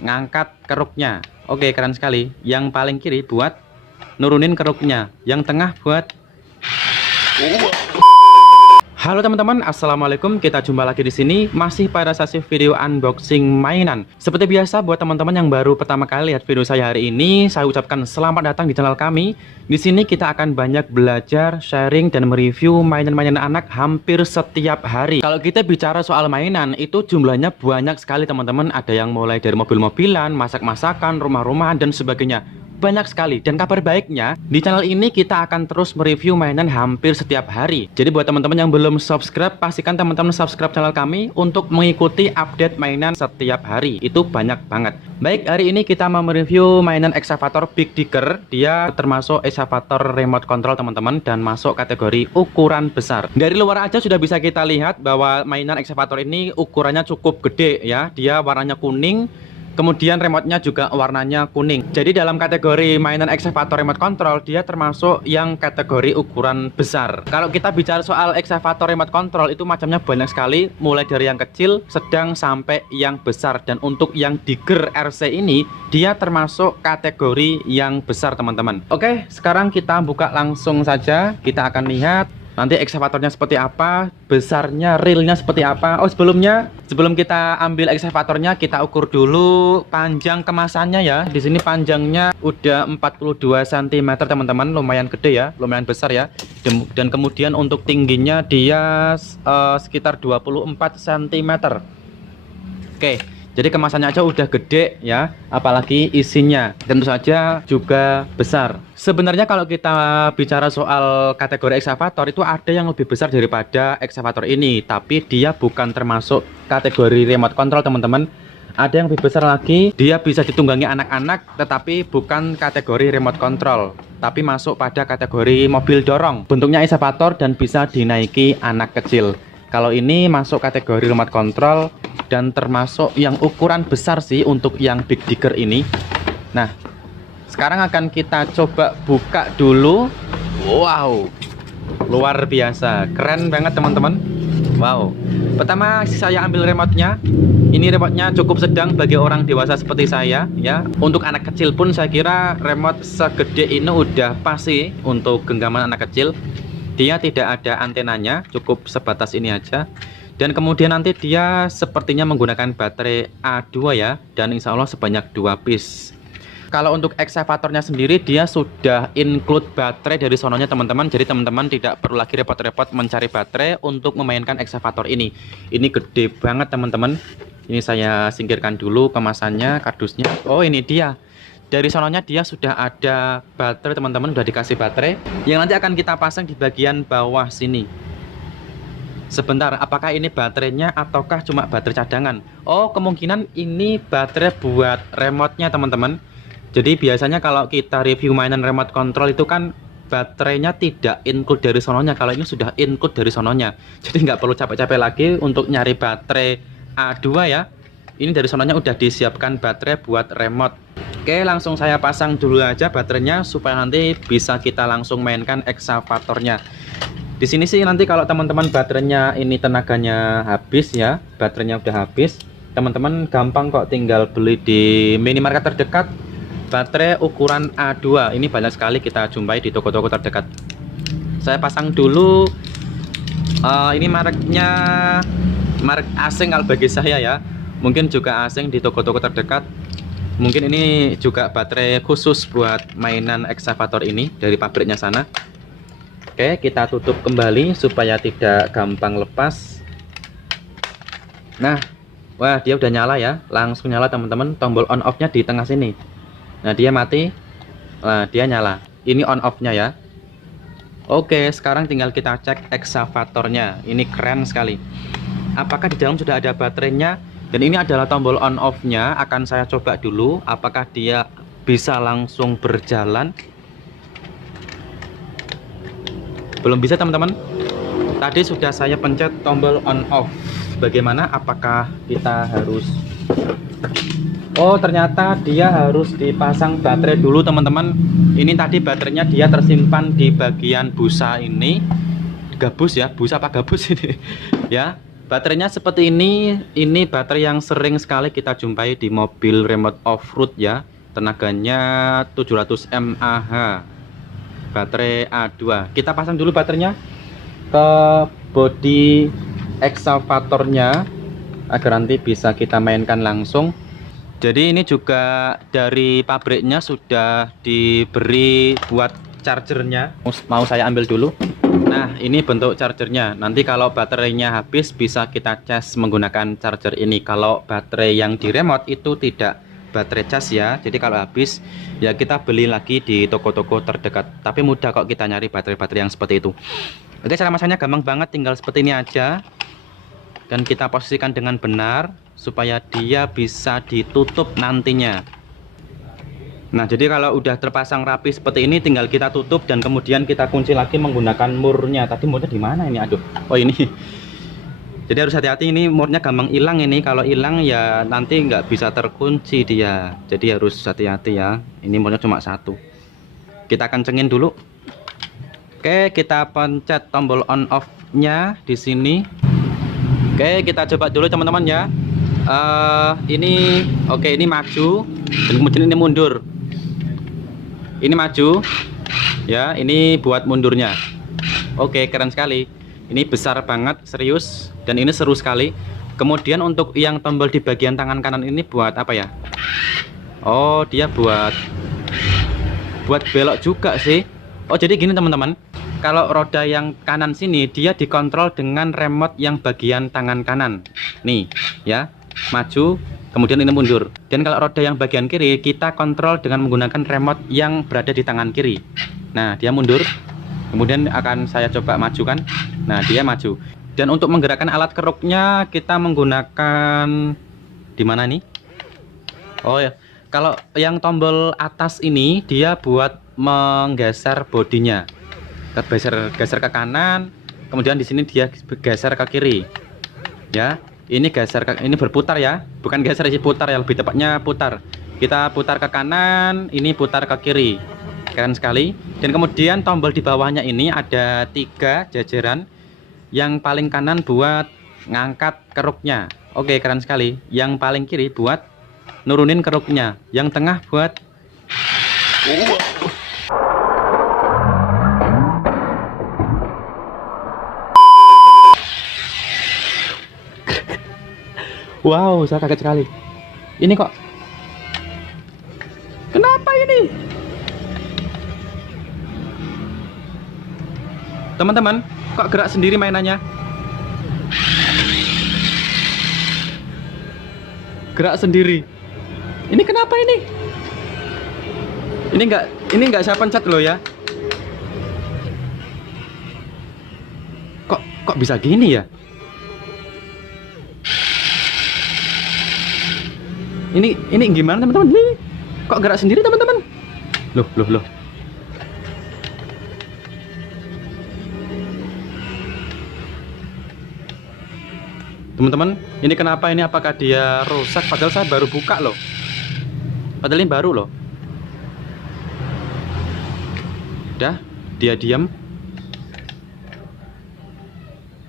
ngangkat keruknya. Oke, keren sekali. Yang paling kiri buat nurunin keruknya, yang tengah buat. Halo teman-teman, assalamualaikum. Kita jumpa lagi di sini, masih pada sesi video unboxing mainan. Seperti biasa, buat teman-teman yang baru pertama kali lihat video saya hari ini, saya ucapkan selamat datang di channel kami. Di sini kita akan banyak belajar, sharing, dan mereview mainan-mainan anak hampir setiap hari. Kalau kita bicara soal mainan, itu jumlahnya banyak sekali teman-teman. Ada yang mulai dari mobil-mobilan, masak-masakan, rumah-rumahan, dan sebagainya. Banyak sekali. Dan kabar baiknya, di channel ini kita akan terus mereview mainan hampir setiap hari. Jadi buat teman-teman yang belum subscribe, pastikan teman-teman subscribe channel kami untuk mengikuti update mainan setiap hari. Itu banyak banget. Baik, hari ini kita mau mereview mainan ekskavator Big Digger. Dia termasuk ekskavator remote control teman-teman, dan masuk kategori ukuran besar. Dari luar aja sudah bisa kita lihat bahwa mainan ekskavator ini ukurannya cukup gede ya. Dia warnanya kuning, kemudian remote-nya juga warnanya kuning. Jadi dalam kategori mainan ekskavator remote control, dia termasuk yang kategori ukuran besar. Kalau kita bicara soal ekskavator remote control, itu macamnya banyak sekali, mulai dari yang kecil, sedang, sampai yang besar. Dan untuk yang Digger RC ini, dia termasuk kategori yang besar teman-teman. Oke, sekarang kita buka langsung saja. Kita akan lihat nanti ekskavatornya seperti apa, besarnya, realnya seperti apa. Oh, sebelum kita ambil ekskavatornya, kita ukur dulu panjang kemasannya ya. Di sini panjangnya udah 42 cm teman-teman, lumayan gede ya, lumayan besar ya. Dan kemudian untuk tingginya dia sekitar 24 cm. Oke. Jadi kemasannya aja udah gede ya, apalagi isinya tentu saja juga besar. Sebenarnya kalau kita bicara soal kategori ekskavator, itu ada yang lebih besar daripada ekskavator ini, tapi dia bukan termasuk kategori remote control teman-teman. Ada yang lebih besar lagi, dia bisa ditunggangi anak-anak, tetapi bukan kategori remote control, tapi masuk pada kategori mobil dorong. Bentuknya ekskavator dan bisa dinaiki anak kecil. Kalau ini masuk kategori remote control dan termasuk yang ukuran besar sih untuk yang Big Digger ini. Nah, sekarang akan kita coba buka dulu. Wow, luar biasa, keren banget teman-teman. Wow, pertama saya ambil remote-nya. Ini remote-nya cukup sedang bagi orang dewasa seperti saya ya. Untuk anak kecil pun saya kira remote segede ini udah pasti untuk genggaman anak kecil. Dia tidak ada antenanya, cukup sebatas ini aja. Dan kemudian nanti dia sepertinya menggunakan baterai A2 ya, dan insya Allah sebanyak 2 piece. Kalau untuk ekskavatornya sendiri, dia sudah include baterai dari sononya teman-teman. Jadi teman-teman tidak perlu lagi repot-repot mencari baterai untuk memainkan ekskavator ini. Ini gede banget teman-teman. Ini saya singkirkan dulu kemasannya, kardusnya. Oh, ini dia. Dari sononya dia sudah ada baterai teman-teman, sudah dikasih baterai yang nanti akan kita pasang di bagian bawah sini. Sebentar, apakah ini baterainya ataukah cuma baterai cadangan? Oh, kemungkinan ini baterai buat remote-nya teman-teman. Jadi biasanya kalau kita review mainan remote control itu kan baterainya tidak include dari sononya. Kalau ini sudah include dari sononya, jadi nggak perlu capek-capek lagi untuk nyari baterai A2 ya. Ini dari sononya udah disiapkan baterai buat remote. Oke, langsung saya pasang dulu aja baterainya supaya nanti bisa kita langsung mainkan ekskavatornya. Di sini sih nanti kalau teman-teman baterainya ini tenaganya habis ya, baterainya udah habis, teman-teman gampang kok, tinggal beli di minimarket terdekat. Baterai ukuran A2 ini banyak sekali kita jumpai di toko-toko terdekat. Saya pasang dulu. Ini mereknya merek asing kalau bagi saya ya, mungkin juga asing di toko-toko terdekat. Mungkin ini juga baterai khusus buat mainan ekskavator ini dari pabriknya sana. Oke, kita tutup kembali supaya tidak gampang lepas. Nah, wah, dia udah nyala ya, langsung nyala teman-teman. Tombol on off-nya di tengah sini. Nah, dia mati. Nah, dia nyala. Ini on off-nya ya. Oke, sekarang tinggal kita cek ekskavatornya. Ini keren sekali. Apakah di dalam sudah ada baterainya? Dan ini adalah tombol on off-nya. Akan saya coba dulu apakah dia bisa langsung berjalan. Belum bisa teman-teman. Tadi sudah saya pencet tombol on off. Bagaimana? Apakah kita harus... Oh, ternyata dia harus dipasang baterai dulu teman-teman. Ini tadi baterainya dia tersimpan di bagian busa ini. Gabus ya, busa apa gabus ini ya. Baterainya seperti ini baterai yang sering sekali kita jumpai di mobil remote off-road ya. Tenaganya 700 mAh. Baterai A2. Kita pasang dulu baterainya ke bodi eksavatornya agar nanti bisa kita mainkan langsung. Jadi ini juga dari pabriknya sudah diberi buat chargernya. Mau saya ambil dulu. Nah, ini bentuk chargernya. Nanti kalau baterainya habis bisa kita cas menggunakan charger ini. Kalau baterai yang di remote itu tidak baterai cas ya. Jadi kalau habis ya kita beli lagi di toko-toko terdekat. Tapi mudah kok kita nyari baterai-baterai yang seperti itu. Oke, cara masangnya gampang banget, tinggal seperti ini aja. Dan kita posisikan dengan benar supaya dia bisa ditutup nantinya. Nah, jadi kalau udah terpasang rapi seperti ini tinggal kita tutup dan kemudian kita kunci lagi menggunakan murnya. Tadi murnya di mana ini? Aduh. Oh, ini. Jadi harus hati-hati, ini murnya gampang hilang ini. Kalau hilang ya nanti nggak bisa terkunci dia. Jadi harus hati-hati ya. Ini murnya cuma satu. Kita kencengin dulu. Oke, kita pencet tombol on off-nya di sini. Oke, kita coba dulu teman-teman ya. Ini maju dan kemudian ini mundur. Ini maju ya, ini buat mundurnya. Oke, keren sekali. Ini besar banget, serius, dan ini seru sekali. Kemudian untuk yang tombol di bagian tangan kanan ini buat apa ya? Oh, dia buat belok juga sih. Oh, jadi gini teman-teman. Kalau roda yang kanan sini dia dikontrol dengan remote yang bagian tangan kanan. Nih, ya. Maju, kemudian ini mundur. Dan kalau roda yang bagian kiri kita kontrol dengan menggunakan remote yang berada di tangan kiri. Nah, dia mundur. Kemudian akan saya coba majukan. Nah, dia maju. Dan untuk menggerakkan alat keruknya kita menggunakan di mana nih? Oh ya. Kalau yang tombol atas ini dia buat menggeser bodinya. Geser ke kanan, kemudian di sini dia geser ke kiri. Ya, ini ini berputar ya, bukan geser sih, putar ya, lebih tepatnya putar. Kita putar ke kanan, ini putar ke kiri. Keren sekali. Dan kemudian tombol di bawahnya ini ada 3 jajaran. Yang paling kanan buat ngangkat keruknya. Oke, keren sekali. Yang paling kiri buat nurunin keruknya. Yang tengah buat wow, saya kaget sekali. Ini kok kenapa ini? Teman-teman, kok gerak sendiri mainannya? Gerak sendiri. Ini kenapa ini? Ini enggak saya pencet loh ya. Kok bisa gini ya? Ini gimana teman-teman? Ini kok gerak sendiri teman-teman? Loh. Teman-teman, ini kenapa ini? Apakah dia rusak? Padahal saya baru buka loh. Padahal ini baru loh. Udah, dia diam.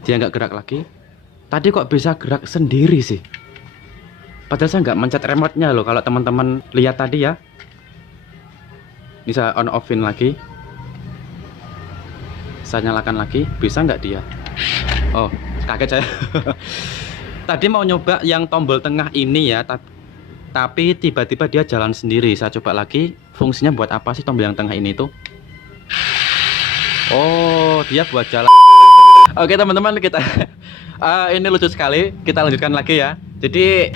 Dia nggak gerak lagi. Tadi kok bisa gerak sendiri sih? Padahal saya nggak mencet remote-nya loh. Kalau teman-teman lihat tadi ya. Ini saya on offin lagi. Saya nyalakan lagi. Bisa nggak dia? Oh, kaget saya. Tadi mau nyoba yang tombol tengah ini ya, tapi tiba-tiba dia jalan sendiri. Saya coba lagi. Fungsinya buat apa sih tombol yang tengah ini tuh? Oh, dia buat jalan. Oke teman-teman, kita ini lucu sekali. Kita lanjutkan lagi ya. Jadi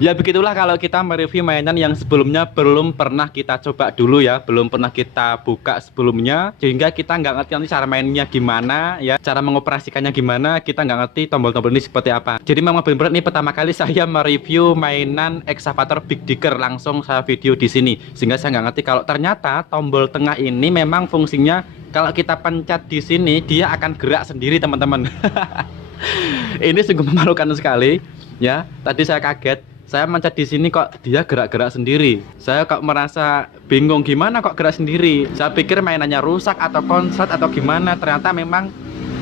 ya begitulah kalau kita mereview mainan yang sebelumnya belum pernah kita coba dulu ya, belum pernah kita buka sebelumnya, sehingga kita nggak ngerti nanti cara mainnya gimana ya, cara mengoperasikannya gimana, kita nggak ngerti tombol-tombol ini seperti apa. Jadi memang benar-benar ini pertama kali saya mereview mainan ekskavator Big Digger, langsung saya video di sini, sehingga saya nggak ngerti kalau ternyata tombol tengah ini memang fungsinya kalau kita pencet di sini dia akan gerak sendiri teman-teman. Ini sungguh memalukan sekali. Ya, tadi saya kaget. Saya mencet di sini kok dia gerak-gerak sendiri. Saya kok merasa bingung gimana kok gerak sendiri. Saya pikir mainannya rusak atau konslet atau gimana. Ternyata memang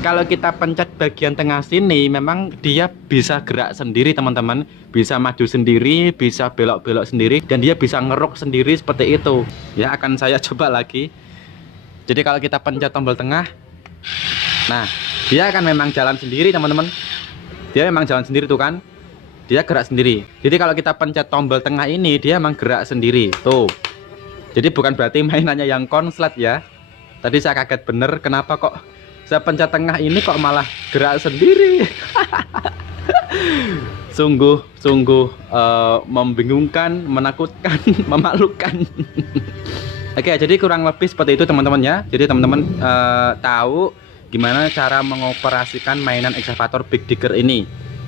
kalau kita pencet bagian tengah sini, memang dia bisa gerak sendiri teman-teman, bisa maju sendiri, bisa belok-belok sendiri, dan dia bisa ngeruk sendiri seperti itu. Ya, akan saya coba lagi. Jadi kalau kita pencet tombol tengah, nah dia akan memang jalan sendiri teman-teman. Dia memang jalan sendiri tuh kan, dia gerak sendiri. Jadi kalau kita pencet tombol tengah ini, dia memang gerak sendiri tuh. Jadi bukan berarti mainannya yang konslet ya. Tadi saya kaget bener, kenapa kok saya pencet tengah ini kok malah gerak sendiri. Sungguh membingungkan, menakutkan, memalukan. Oke, jadi kurang lebih seperti itu teman-teman ya. Jadi teman-teman tahu gimana cara mengoperasikan mainan ekskavator Big Digger ini.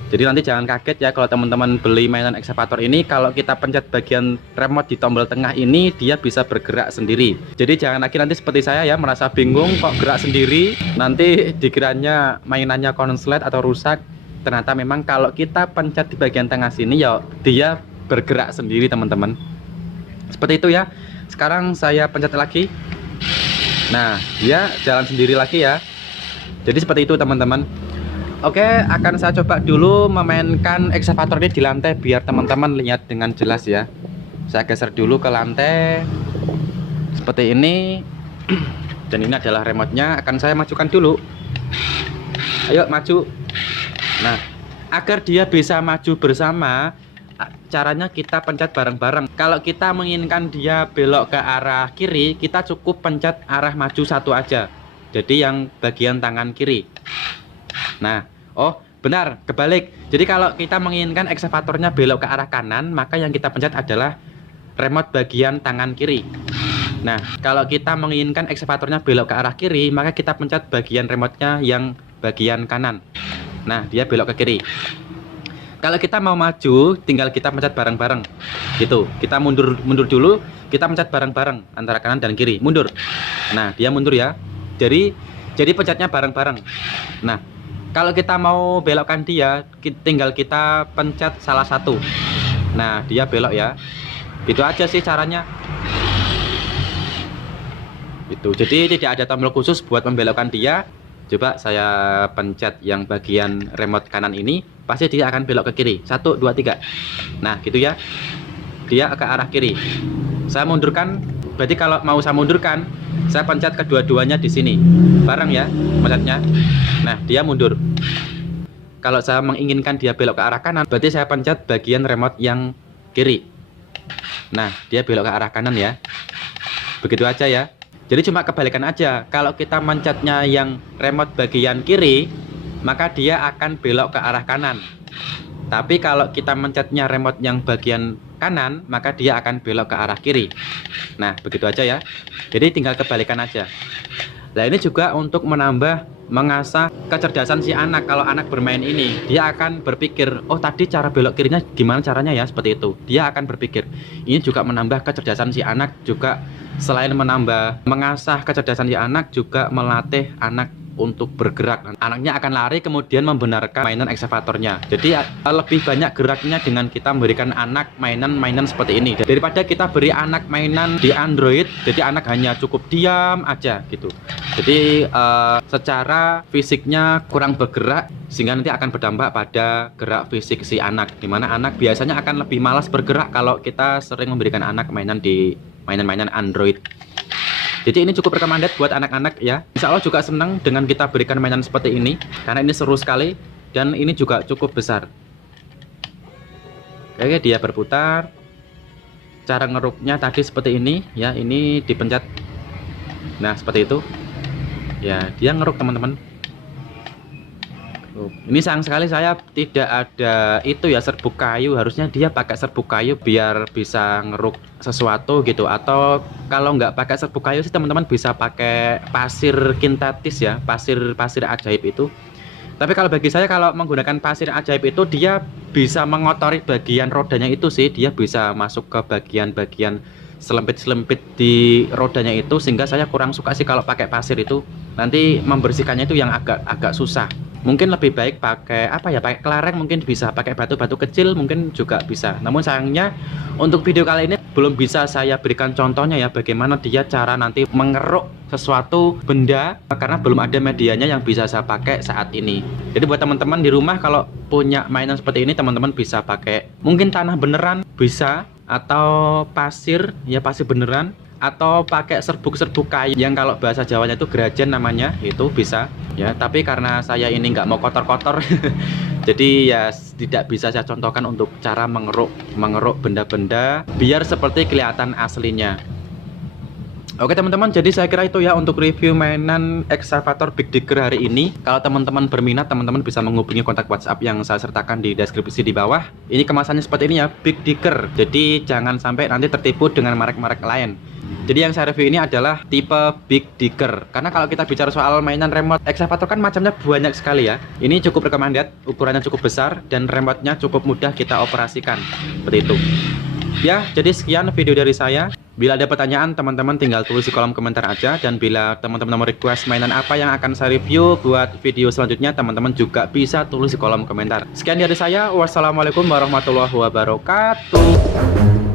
Jadi nanti jangan kaget ya kalau teman-teman beli mainan ekskavator ini, kalau kita pencet bagian remote di tombol tengah ini, dia bisa bergerak sendiri. Jadi jangan lagi nanti seperti saya ya, merasa bingung kok gerak sendiri, nanti dikiranya mainannya konslet atau rusak. Ternyata memang kalau kita pencet di bagian tengah sini ya, dia bergerak sendiri teman-teman. Seperti itu ya. Sekarang saya pencet lagi. Nah, dia jalan sendiri lagi ya. Jadi seperti itu teman-teman. Oke, akan saya coba dulu memainkan ekskavator ini di lantai biar teman-teman lihat dengan jelas ya. Saya geser dulu ke lantai seperti ini. Dan ini adalah remote-nya. Akan saya majukan dulu. Ayo maju. Nah, agar dia bisa maju bersama, caranya kita pencet bareng-bareng. Kalau kita menginginkan dia belok ke arah kiri, kita cukup pencet arah maju satu aja. Jadi yang bagian tangan kiri. Nah, oh benar, kebalik. Jadi kalau kita menginginkan ekskavatornya belok ke arah kanan, maka yang kita pencet adalah remote bagian tangan kiri. Nah, kalau kita menginginkan ekskavatornya belok ke arah kiri, maka kita pencet bagian remote-nya yang bagian kanan. Nah, dia belok ke kiri. Kalau kita mau maju, tinggal kita pencet bareng-bareng. Gitu. Kita mundur dulu, kita pencet bareng-bareng antara kanan dan kiri. Mundur. Nah, dia mundur ya. Jadi pencetnya bareng-bareng. Nah, kalau kita mau belokkan dia, tinggal kita pencet salah satu. Nah, dia belok ya. Gitu aja sih caranya. Itu. Jadi tidak ada tombol khusus buat membelokkan dia. Coba saya pencet yang bagian remote kanan ini, pasti dia akan belok ke kiri. 1, 2, 3. Nah, gitu ya. Dia ke arah kiri. Saya mundurkan. Berarti kalau mau saya mundurkan, saya pencet kedua-duanya di sini. Bareng ya, pencetnya. Nah, dia mundur. Kalau saya menginginkan dia belok ke arah kanan, berarti saya pencet bagian remote yang kiri. Nah, dia belok ke arah kanan ya. Begitu aja ya. Jadi cuma kebalikan aja. Kalau kita mencetnya yang remote bagian kiri, maka dia akan belok ke arah kanan. Tapi kalau kita mencetnya remote yang bagian kanan, maka dia akan belok ke arah kiri. Nah, begitu aja ya. Jadi tinggal kebalikan aja. Nah, ini juga untuk mengasah kecerdasan si anak. Kalau anak bermain ini, dia akan berpikir, oh tadi cara belok kirinya gimana caranya ya, seperti itu. Dia akan berpikir. Ini juga menambah kecerdasan si anak, juga selain mengasah kecerdasan si anak, juga melatih anak untuk bergerak. Anaknya akan lari kemudian membenarkan mainan ekskavatornya. Jadi lebih banyak geraknya dengan kita memberikan anak mainan-mainan seperti ini, daripada kita beri anak mainan di Android, jadi anak hanya cukup diam aja gitu. Jadi secara fisiknya kurang bergerak, sehingga nanti akan berdampak pada gerak fisik si anak, dimana anak biasanya akan lebih malas bergerak kalau kita sering memberikan anak mainan di mainan-mainan Android. Jadi ini cukup recommended buat anak-anak ya. Insya Allah juga senang dengan kita berikan mainan seperti ini, karena ini seru sekali dan ini juga cukup besar. Oke, dia berputar. Cara ngeruknya tadi seperti ini ya, ini dipencet. Nah, seperti itu. Ya, dia ngeruk teman-teman. Ini sayang sekali saya tidak ada itu ya, serbuk kayu. Harusnya dia pakai serbuk kayu biar bisa ngeruk sesuatu gitu. Atau kalau nggak pakai serbuk kayu sih teman-teman bisa pakai pasir kintetis ya, pasir ajaib itu. Tapi kalau bagi saya, kalau menggunakan pasir ajaib itu, dia bisa mengotori bagian rodanya itu sih. Dia bisa masuk ke bagian-bagian selempit-selempit di rodanya itu, sehingga saya kurang suka sih kalau pakai pasir itu. Nanti membersihkannya itu yang agak susah. Mungkin lebih baik pakai apa ya, pakai kelereng mungkin bisa, pakai batu-batu kecil mungkin juga bisa. Namun sayangnya untuk video kali ini belum bisa saya berikan contohnya ya, bagaimana dia cara nanti mengeruk sesuatu benda, karena belum ada medianya yang bisa saya pakai saat ini. Jadi buat teman-teman di rumah kalau punya mainan seperti ini, teman-teman bisa pakai mungkin tanah beneran bisa, atau pasir ya, pasir beneran, atau pakai serbuk-serbuk kayu yang kalau bahasa Jawanya itu gerajen namanya, itu bisa ya. Tapi karena saya ini nggak mau kotor-kotor jadi ya tidak bisa saya contohkan untuk cara mengeruk benda-benda biar seperti kelihatan aslinya. Oke teman-teman, jadi saya kira itu ya untuk review mainan ekskavator Big Digger hari ini. Kalau teman-teman berminat, teman-teman bisa menghubungi kontak WhatsApp yang saya sertakan di deskripsi di bawah. Ini kemasannya seperti ini ya, Big Digger. Jadi jangan sampai nanti tertipu dengan merek-merek lain. Jadi yang saya review ini adalah tipe Big Digger. Karena kalau kita bicara soal mainan remote ekskavator kan macamnya banyak sekali ya. Ini cukup recommended, ukurannya cukup besar, dan remote-nya cukup mudah kita operasikan. Seperti itu. Ya, jadi sekian video dari saya. Bila ada pertanyaan, teman-teman tinggal tulis di kolom komentar aja. Dan bila teman-teman mau request mainan apa yang akan saya review buat video selanjutnya, teman-teman juga bisa tulis di kolom komentar. Sekian dari saya. Wassalamualaikum warahmatullahi wabarakatuh.